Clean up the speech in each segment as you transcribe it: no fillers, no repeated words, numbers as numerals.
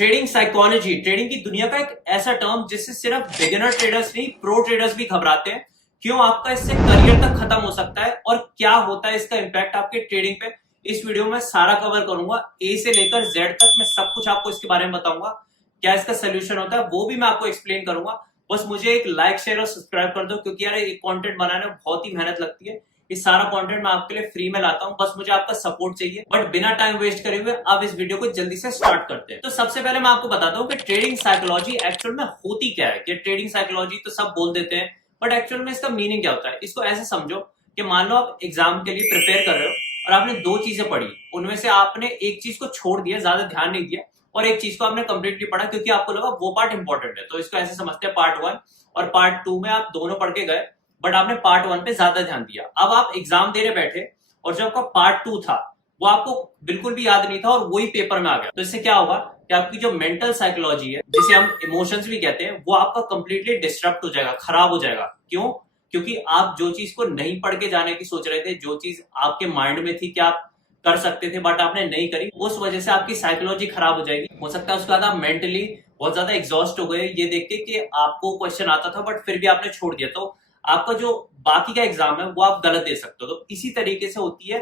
Trading psychology trading की दुनिया का एक ऐसा टर्म जिससे सिर्फ बिगिनर ट्रेडर्स नहीं प्रो ट्रेडर्स भी घबराते हैं। क्यों आपका इससे करियर तक खत्म हो सकता है और क्या होता है इसका इंपैक्ट आपके ट्रेडिंग पे। इस वीडियो में सारा कवर करूंगा, ए से लेकर जेड तक मैं सब कुछ आपको इसके बारे में बताऊंगा। क्या इसका सोल्यूशन होता है वो भी मैं आपको एक्सप्लेन करूंगा। बस मुझे एक लाइक शेयर और सब्सक्राइब कर दो, क्योंकि यार ये कंटेंट बनाने में बहुत ही मेहनत लगती है। ये सारा कंटेंट मैं आपके लिए फ्री में लाता हूं, बस मुझे आपका सपोर्ट चाहिए। बट बिना टाइम वेस्ट करे हुए अब इस वीडियो को जल्दी से स्टार्ट करते हैं। तो सबसे पहले मैं आपको बताता हूं कि ट्रेडिंग साइकोलॉजी एक्चुअल में होती क्या है। कि ट्रेडिंग साइकोलॉजी तो सब बोल देते हैं, बट एक्चुअल में इसका मीनिंग क्या होता है। इसको ऐसे समझो कि मान लो आप एग्जाम के लिए प्रिपेयर कर रहे हो और आपने दो चीजें पढ़ी, उनमें से आपने एक चीज को छोड़ दिया, ज्यादा ध्यान नहीं दिया, और एक चीज को आपने कंप्लीटली पढ़ा क्योंकि आपको लगा वो पार्ट इंपॉर्टेंट है। तो इसको ऐसे समझते हैं पार्ट 1 और पार्ट 2 में आप दोनों पढ़ के गए, बट आपने पार्ट 1 पे ज्यादा ध्यान दिया। अब आप एग्जाम देने बैठे और जो आपका पार्ट 2 था वो आपको बिल्कुल भी याद नहीं था और वही पेपर में आ गया। तो इससे क्या होगा कि आपकी जो मेंटल साइकोलॉजी है, जिसे हम इमोशंस भी कहते हैं, वो आपका कंप्लीटली डिस्टर्ब हो जाएगा, खराब हो जाएगा। क्यों? क्योंकि आप जो चीज को नहीं पढ़ के जाने की सोच रहे थे, जो चीज आपके माइंड में थी कि आप कर सकते थे बट आपने नहीं करी, उस वजह से आपकी साइकोलॉजी खराब हो जाएगी। हो सकता है उसके बाद आप मेंटली बहुत ज्यादा एग्जॉस्ट हो गए ये देख के कि आपको क्वेश्चन आता था बट फिर भी आपने छोड़ दिया, तो आपका जो बाकी का एग्जाम है वो आप गलत दे सकते हो। तो इसी तरीके से होती है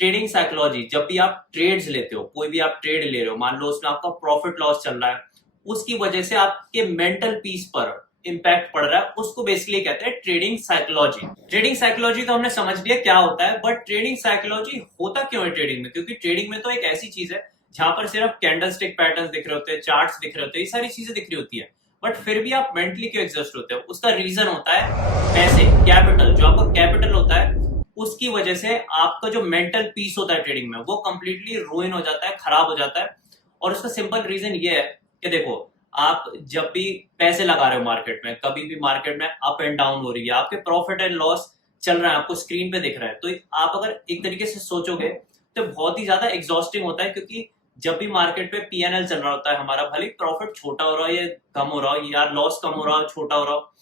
ट्रेडिंग साइकोलॉजी। जब भी आप ट्रेड्स लेते हो, कोई भी आप ट्रेड ले रहे हो, मान लो उसमें आपका प्रॉफिट लॉस चल रहा है, उसकी वजह से आपके मेंटल पीस पर इंपैक्ट पड़ रहा है, उसको बेसिकली कहते हैं ट्रेडिंग साइकोलॉजी। ट्रेडिंग साइकोलॉजी तो हमने समझ लिया क्या होता है, बट ट्रेडिंग साइकोलॉजी होता क्यों है ट्रेडिंग में? क्योंकि ट्रेडिंग में तो एक ऐसी चीज है जहां पर सिर्फ कैंडल स्टिक पैटर्न दिख रहे होते हैं, चार्ट्स दिख रहे होते हैं, ये सारी चीजें दिख रही होती है, बट फिर भी आप मेंटली क्यों एग्जॉस्ट होते हो? उसका रीजन होता है पैसे, कैपिटल। जो आपका कैपिटल होता है उसकी वजह से आपका जो मेंटल पीस होता है ट्रेडिंग में वो कंप्लीटली रूइन हो जाता है, खराब हो जाता है। और उसका सिंपल रीजन ये है कि देखो, आप जब भी पैसे लगा रहे हो मार्केट में, कभी भी मार्केट में अप एंड डाउन हो रही है, आपके प्रॉफिट एंड लॉस चल रहा है, आपको स्क्रीन पे दिख रहा है, तो आप अगर एक तरीके से सोचोगे तो बहुत ही ज्यादा एग्जॉस्टिंग होता है। क्योंकि जब भी मार्केट पे पीएनएल चल रहा होता है हमारा, भले प्रॉफिट छोटा हो रहा हो या कम हो रहा हो, या लॉस कम हो रहा हो, छोटा हो रहा हो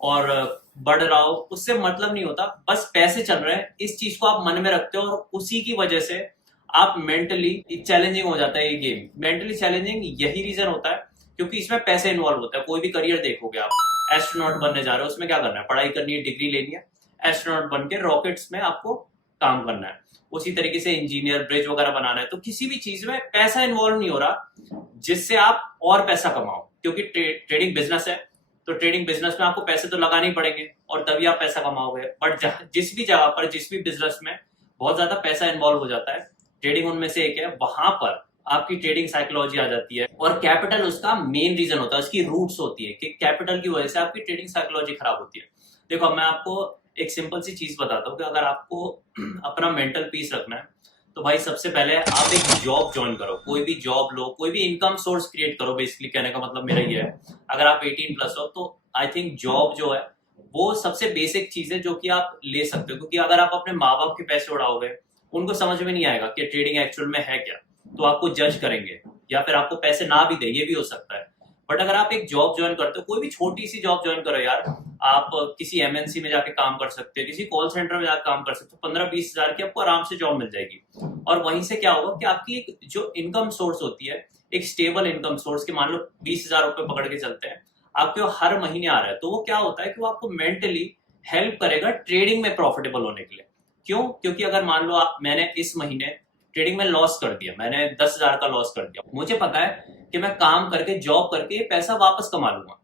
और बढ़ रहा हो, उससे मतलब नहीं होता, बस पैसे चल रहे हैं, इस चीज को आप मन में रखते हो और उसी की वजह से आप मेंटली चैलेंजिंग हो जाता है ये गेम। मेंटली चैलेंजिंग यही रीजन होता है क्योंकि इसमें पैसे इन्वॉल्व होता है। कोई भी करियर देखोगे आप, एस्ट्रोनॉट बनने जा रहे हो, उसमें क्या करना है? पढ़ाई करनी है, डिग्री लेनी है, एस्ट्रोनॉट बन के रॉकेट्स में आपको काम करना है। उसी तरीके से इंजीनियर, ब्रिज वगैरह बनाना है, तो किसी भी चीज में पैसा इन्वॉल्व नहीं हो रहा जिससे आप और पैसा कमाओ। क्योंकि ट्रेडिंग बिजनेस है, तो ट्रेडिंग बिजनेस में आपको पैसे तो लगाने ही पड़ेंगे और तभी आप पैसा कमाओगे। बट जिस भी जगह पर, जिस भी बिजनेस में बहुत ज्यादा पैसा इन्वॉल्व हो जाता है, ट्रेडिंग उनमें से एक है, वहां पर आपकी ट्रेडिंग साइकोलॉजी आ जाती है। और कैपिटल उसका मेन रीजन होता है, उसकी रूट्स होती है कि कैपिटल की वजह से आपकी ट्रेडिंग साइकोलॉजी खराब होती है। देखो, मैं आपको एक सिंपल सी चीज बताता हूँ कि अगर आपको अपना मेंटल पीस रखना है तो भाई सबसे पहले आप एक जॉब ज्वाइन करो, कोई भी जॉब लो, कोई भी इनकम सोर्स क्रिएट करो। बेसिकली कहने का मतलब मेरा ये है, अगर आप 18+ हो तो आई थिंक जॉब जो है वो सबसे बेसिक चीज है जो कि आप ले सकते हो। क्योंकि अगर आप अपने माँ बाप के पैसे उड़ाओगे, उनको समझ में नहीं आएगा कि ट्रेडिंग एक्चुअल में है क्या, तो आपको जज करेंगे या फिर आपको पैसे ना भी दे, ये भी हो सकता है। बट अगर आप एक जॉब ज्वाइन करते हो, कोई भी छोटी सी जॉब ज्वाइन करो यार, आप किसी एमएनसी में जाके काम कर सकते हो, किसी कॉल सेंटर में जाकर काम कर सकते हो, 15-20 हजार की आपको आराम से जॉब मिल जाएगी। और वहीं से क्या होगा कि आपकी एक जो इनकम सोर्स होती है, एक स्टेबल इनकम सोर्स के, मान लो 20,000 रुपए पकड़ के चलते हैं, आपके हर महीने आ रहा है, तो वो क्या होता है कि वो आपको मेंटली हेल्प करेगा ट्रेडिंग में प्रॉफिटेबल होने के लिए। क्यों? क्योंकि अगर मान लो मैंने इस महीने ट्रेडिंग में लॉस कर दिया, मैंने 10,000 का लॉस कर दिया, मुझे पता है कि मैं काम करके, जॉब करके पैसा वापस कमा लूंगा।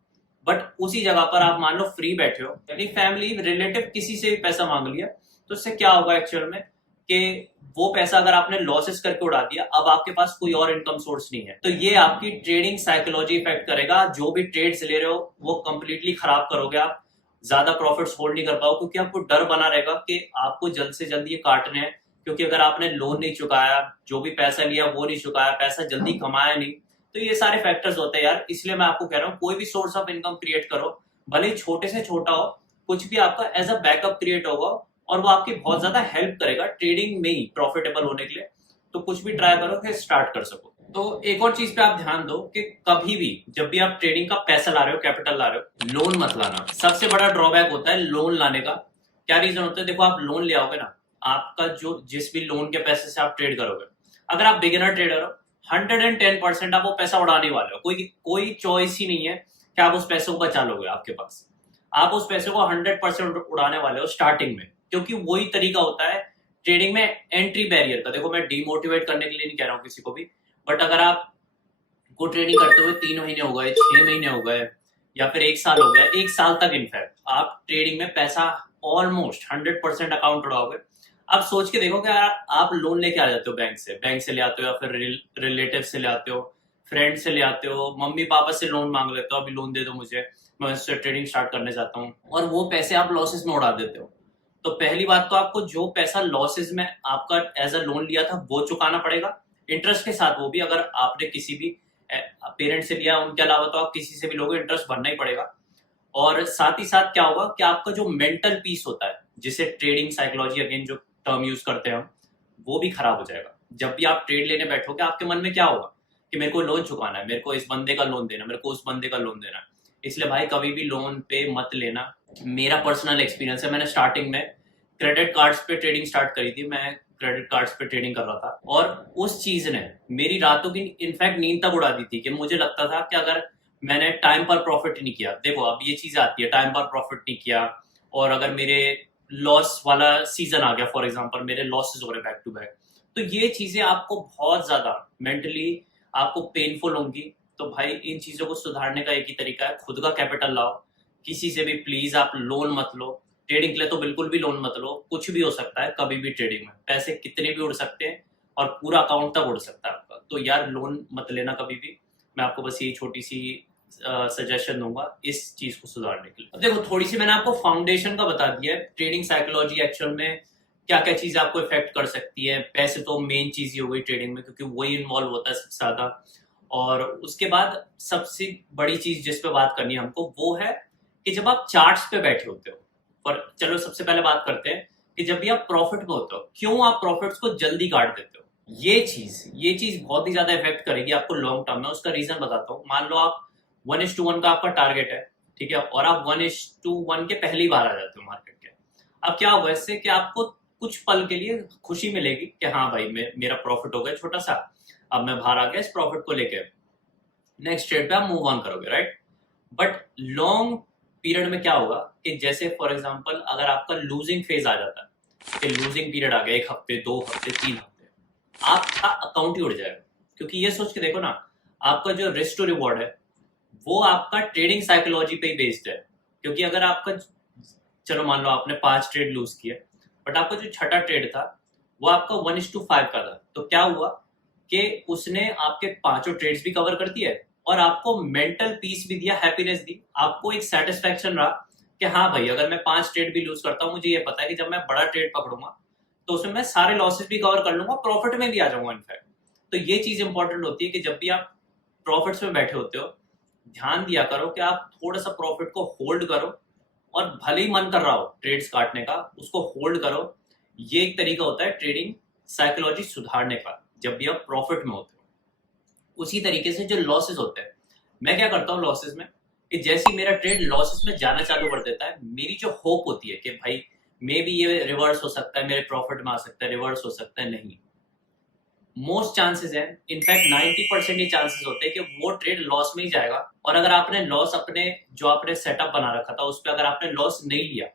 बट उसी जगह पर आप मान लो फ्री बैठे हो, अपनी फैमिली, रिलेटिव, किसी से भी पैसा मांग लिया, तो उससे क्या होगा एक्चुअल में कि वो पैसा अगर आपने लॉसेस करके उड़ा दिया, अब आपके पास कोई और इनकम सोर्स नहीं है। तो ये आपकी ट्रेडिंग साइकोलॉजी इफेक्ट करेगा। जो भी ट्रेड्स ले रहे हो वो कंप्लीटली खराब करोगे आप, ज्यादा प्रॉफिट्स होल्ड नहीं कर पाओ, क्योंकि आपको डर बना रहेगा कि आपको जल्द से जल्द ये काटने हैं। क्योंकि अगर आपने लोन नहीं चुकाया, जो भी पैसा लिया वो नहीं चुकाया, पैसा जल्दी कमाया नहीं, तो ये सारे फैक्टर्स होते हैं यार। इसलिए मैं आपको कह रहा हूँ कोई भी सोर्स ऑफ इनकम क्रिएट करो, भले ही छोटे से छोटा हो, कुछ भी आपका एज अ बैकअप क्रिएट होगा और वो आपकी बहुत ज्यादा हेल्प करेगा ट्रेडिंग में ही प्रॉफिटेबल होने के लिए। तो कुछ भी ट्राई करो कि स्टार्ट कर सको। तो एक और चीज पे आप ध्यान दो कि कभी भी जब भी आप ट्रेडिंग का पैसा ला रहे हो, कैपिटल ला रहे हो, लोन मत लाना। सबसे बड़ा ड्रॉबैक होता है लोन लाने का। क्या रीजन होता है? देखो, आप लोन ले आओगे ना, आपका जो जिस भी लोन के पैसे से आप ट्रेड करोगे, अगर आप बिगिनर ट्रेडर हो 110% आप वो पैसा उड़ाने वाले हो। कोई चॉइस ही नहीं है कि आप उस पैसे को बचा लोगे आपके पास। आप उस पैसे को 100% उड़ाने वाले हो स्टार्टिंग में, क्योंकि वही तरीका होता है ट्रेडिंग में एंट्री बैरियर का। देखो, मैं डीमोटिवेट करने के लिए नहीं कह रहा हूँ किसी को भी, बट अगर आप को ट्रेडिंग करते हुए 3 महीने हो गए, 6 महीने हो गए, या फिर 1 साल हो गया, 1 साल तक इनफैक्ट आप ट्रेडिंग में पैसा ऑलमोस्ट 100% अकाउंट उड़ाओगे। अब सोच के देखो कि आप लोन लेके आ जाते हो बैंक से ले आते हो, या फिर रिलेटिव से ले आते हो, फ्रेंड से ले आते हो, मम्मी पापा से लोन मांग लेते हो, अभी लोन दे दो मुझे, मैं उससे ट्रेडिंग स्टार्ट करने चाहता हूँ, और वो पैसे आप लॉसेस में उड़ा देते हो। तो पहली बात तो आपको जो पैसा लॉसेस में आपका एज अ लोन लिया था वो चुकाना पड़ेगा, इंटरेस्ट के साथ। वो भी अगर आपने किसी भी पेरेंट से लिया, उनके अलावा तो आप किसी से भी लोगे, इंटरेस्ट भरना ही पड़ेगा। और साथ ही साथ क्या होगा कि आपका जो मेंटल पीस होता है, जिसे ट्रेडिंग साइकोलॉजी अगेन जो टर्म यूज करते हैं हम, वो भी खराब हो जाएगा। जब भी आप ट्रेड लेने बैठोगे, आपके मन में क्या होगा कि मेरे को लोन चुकाना है, मेरे को इस बंदे का लोन देना, मेरे को उस बंदे का लोन देना। इसलिए भाई कभी भी लोन पे मत लेना। मेरा पर्सनल एक्सपीरियंस है, मैंने स्टार्टिंग में क्रेडिट कार्ड्स पे ट्रेडिंग स्टार्ट करी थी। मैं क्रेडिट कार्ड्स पे ट्रेडिंग कर रहा था, और उस चीज ने मेरी रातों की इनफैक्ट नींद तक उड़ा दी थी, कि मुझे लगता था कि अगर मैंने टाइम पर प्रॉफिट नहीं किया, देखो अब ये चीज आती है, टाइम पर प्रॉफिट नहीं किया, और अगर मेरे लॉस वाला सीजन आ गया, फॉर एग्जांपल मेरे लॉसेस हो रहे बैक टू बैक, तो ये चीजें आपको बहुत ज्यादा मेंटली आपको पेनफुल होंगी। तो भाई इन चीजों को सुधारने का एक ही तरीका है, खुद का कैपिटल लाओ। किसी से भी प्लीज आप लोन मत लो। ट्रेडिंग के लिए तो बिल्कुल भी लोन मत लो। कुछ भी हो सकता है कभी भी ट्रेडिंग में, पैसे कितने भी उड़ सकते हैं, और पूरा अकाउंट तक उड़ सकता है आपका। तो यार लोन मत लेना कभी भी। मैं आपको बस यही छोटी सी सजेशन दूंगा इस चीज को सुधारने के लिए। अब देखो, थोड़ी सी मैंने आपको फाउंडेशन का बता दिया है, ट्रेडिंग साइकोलॉजी एक्चुअल में क्या क्या चीज आपको इफेक्ट कर सकती है। पैसे तो मेन चीज ही हो गई ट्रेडिंग में, क्योंकि वही इन्वॉल्व होता है सबसे ज्यादा। और उसके बाद सबसे बड़ी चीज जिस पे बात करनी है हमको, वो है कि जब आप चार्ट्स पे बैठे होते हो, और चलो सबसे पहले बात करते हैं कि जब भी आप प्रॉफिट में होते हो, क्यों आप प्रॉफिट्स को जल्दी काट देते हो। ये चीज बहुत ही ज्यादा इफेक्ट करेगी आपको लॉन्ग टर्म में। उसका रीजन बताता हूँ। मान लो आप 1:1 का आपका टारगेट है, ठीक है, और आप 1:1 के पहली बार आ जाते हो मार्केट के। अब क्या होगा इससे कि आपको कुछ पल के लिए खुशी मिलेगी कि हाँ भाई मेरा प्रॉफिट हो गया छोटा सा, अब मैं बाहर आ गया इस प्रॉफिट को लेके, नेक्स्ट ट्रेड पे आप मूव ऑन करोगे, राइट। बट लॉन्ग पीरियड में क्या होगा कि जैसे फॉर एग्जांपल अगर आपका लूजिंग फेज आ जाता है, कि लूजिंग पीरियड आ गया, 1 हफ्ते, 2 हफ्ते, 3 हफ्ते, आपका अकाउंट ही उड़ जाएगा। क्योंकि ये सोच के देखो ना, आपका जो रिस्क टू रिवॉर्ड है वो आपका ट्रेडिंग साइकोलॉजी पे ही बेस्ड है। क्योंकि अगर आपका, चलो मान लो आपने 5 ट्रेड लूज किए, बट आपका जो छठा ट्रेड था वो आपका 1:5 का था, तो क्या हुआ कि उसने आपके 5 ट्रेड्स भी कवर कर दिए, और आपको मेंटल पीस भी दिया, हैप्पीनेस दी, आपको एक सेटिस्फेक्शन रहा कि हाँ भाई अगर मैं 5 ट्रेड भी लूज करता हूँ, मुझे ये पता है कि जब मैं बड़ा ट्रेड पकड़ूंगा तो उसमें मैं सारे लॉसेस भी कवर कर लूंगा, प्रॉफिट में भी आ जाऊंगा इनफैक्ट। तो ये चीज इंपॉर्टेंट होती है कि जब भी आप प्रॉफिट्स में बैठे होते हो, ध्यान दिया करो कि आप थोड़ा सा प्रॉफिट को होल्ड करो, और भले ही मन कर रहा हो ट्रेड्स काटने का, उसको होल्ड करो। ये एक तरीका होता है ट्रेडिंग साइकोलॉजी सुधारने का, जब भी आप प्रॉफिट में होते हो। उसी तरीके से जो लॉसेस होते हैं, मैं क्या करता हूँ लॉसेस में, कि जैसे ही मेरा ट्रेड लॉसेस में जाना चालू कर देता है, मेरी जो होप होती है कि भाई मे बी ये रिवर्स हो सकता है, मेरे प्रॉफिट में आ सकता है, रिवर्स हो सकता है, नहीं, मोस्ट चांसेस है, इनफैक्ट 90% ही चांसेस होते हैं कि वो ट्रेड लॉस में ही जाएगा। और अगर आपने लॉस अपने जो आपने सेटअप बना रखा था उस पर अगर आपने लॉस नहीं लिया,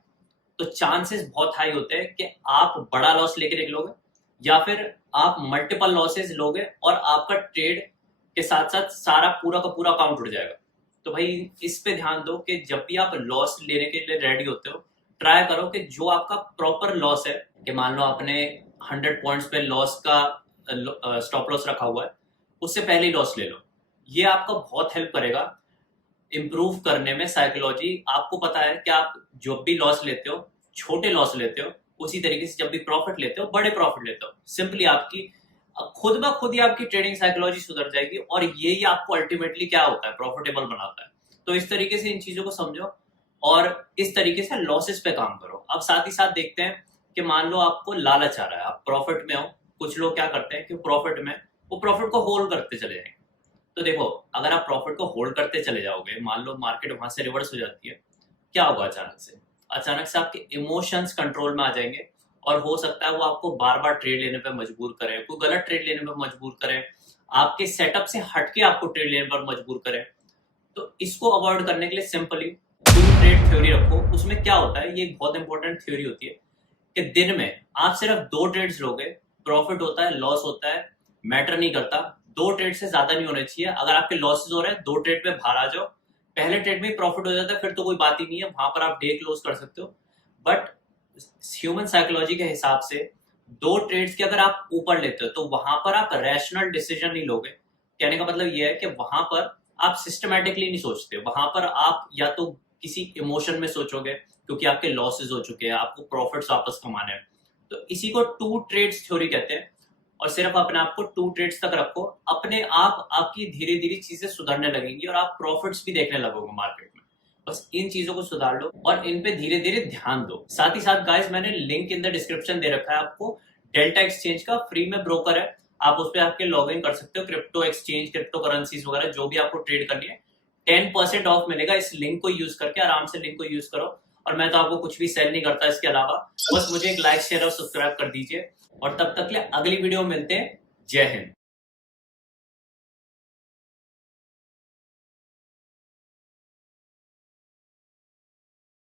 तो चांसेस बहुत हाई होते हैं कि आप बड़ा लॉस लेके निकलोगे, या फिर आप मल्टीपल लॉसेस लोगे और आपका ट्रेड के साथ साथ सारा पूरा का पूरा अकाउंट उड़ जाएगा। तो भाई इस पे ध्यान दो कि जब भी आप लॉस लेने के लिए रेडी होते हो, ट्राई करो कि जो आपका प्रॉपर लॉस है, कि मान लो आपने 100 पॉइंट्स पे लॉस का स्टॉप लॉस रखा हुआ है, उससे पहले ही लॉस ले लो। ये आपका बहुत हेल्प करेगा इम्प्रूव करने में साइकोलॉजी। आपको पता है कि आप जब भी लॉस लेते हो, छोटे लॉस लेते हो, उसी तरीके से जब भी प्रॉफिट लेते हो, बड़े प्रॉफिट लेते हो। सिंपली आपकी खुद ब खुद ही आपकी ट्रेडिंग साइकोलॉजी सुधर जाएगी, और ये ही आपको अल्टीमेटली क्या होता है, प्रॉफिटेबल बनाता है। तो इस तरीके से इन चीजों को समझो, और इस तरीके से लॉसेस पे काम करो। अब साथ ही साथ देखते हैं कि मान लो आपको लालच आ रहा है, आप प्रॉफिट में हो, कुछ लोग क्या करते हैं कि प्रॉफिट में वो प्रॉफिट को होल्ड करते चले जाएंगे। तो देखो, अगर आप प्रॉफिट को होल्ड करते चले जाओगे, मान लो मार्केट वहां से रिवर्स हो जाती है, क्या होगा अचानक से आपके इमोशंस कंट्रोल में आ जाएंगे, और हो सकता है वो आपको बार बार ट्रेड लेने पे मजबूर करें, कोई गलत ट्रेड लेने पे मजबूर करें, आपके सेटअप से हटके आपको ट्रेड लेने पर मजबूर करें। तो इसको अवॉइड करने के लिए सिंपली टू ट्रेड थ्योरी रखो। उसमें क्या होता है, ये एक बहुत इंपॉर्टेंट थ्योरी होती है कि दिन में आप सिर्फ 2 ट्रेड्स लोगे, प्रॉफिट होता है लॉस होता है मैटर नहीं करता, 2 ट्रेड से ज्यादा नहीं होने चाहिए। अगर आपके लॉसेस हो रहे हैं 2 ट्रेड में बाहर आ जाओ, पहले ट्रेड में प्रॉफिट हो जाता है फिर तो कोई बात ही नहीं है, वहां पर आप डे क्लोज कर सकते हो। बट ह्यूमन साइकोलॉजी के हिसाब से 2 ट्रेड्स के अगर आप ऊपर लेते हो तो वहां पर आप रैशनल डिसीजन नहीं लोगे। कहने का मतलब यह है कि वहां पर आप सिस्टमैटिकली नहीं सोचते, वहां पर आप या तो किसी इमोशन में सोचोगे क्योंकि आपके लॉसेस हो चुके हैं, आपको प्रॉफिट्स वापस कमाने हैं। तो इसी को 2 ट्रेड्स थ्योरी कहते हैं। और सिर्फ अपने आप को 2 ट्रेड्स तक रखो, अपने आप आपकी धीरे धीरे चीजें सुधरने लगेंगी और आप प्रॉफिट्स भी देखने लगोगे मार्केट में। बस इन चीजों को सुधार लो और इन पे धीरे धीरे ध्यान दो। साथ ही साथ गाइस मैंने लिंक इन द डिस्क्रिप्शन दे रखा है आपको, डेल्टा एक्सचेंज का फ्री में ब्रोकर है, आप उस पर आपके लॉग इन कर सकते हो। क्रिप्टो एक्सचेंज, क्रिप्टो करेंसीज वगैरह जो भी आपको ट्रेड करनी है 10% ऑफ मिलेगा। इस लिंक को यूज करके आराम से लिंक को यूज करो। और मैं तो आपको कुछ भी सेल नहीं करता इसके अलावा, बस मुझे एक लाइक शेयर और सब्सक्राइब कर दीजिए। और तब तक के लिए अगली वीडियो में मिलते हैं। जय हिंद।